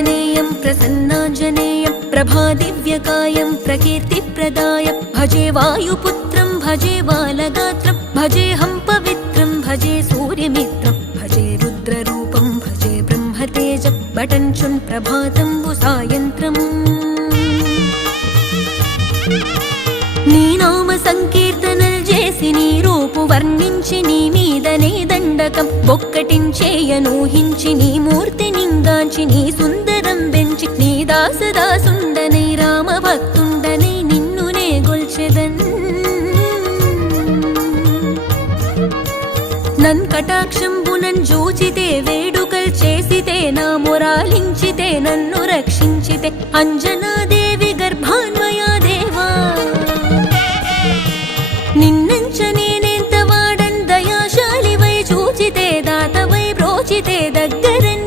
प्रसन्नाञ्जनेयं प्रसन्नाञ्जनेयं प्रभादिव्यकायं प्रकीर्तिप्रदायं भजे वायुपुत्रं भजे बालगात्रं भजेऽहं पवित्रं भजे सूर्यमित्रं भजे रुद्ररूपं भजे ब्रह्मतेजं बटञ्चुं प्रभातं सायन्त्रम् నీ నామ సంకీర్తనలు చేసి నీ రూపు వర్ణించి నీ మీదనే దండకం ఒక్కటించేయనూహించి నీ మూర్తి నింగాంచి నీ సుందరం పెంచి నీ దాసదాసుండనై రామ భక్తుండనై నిన్నునే గొల్చెదన్ నన్ కటాక్షంబునన్ జూచితే వేడుకల్ చేసితే నా మొరాలించితే నన్ను రక్షించితే అంజనాదే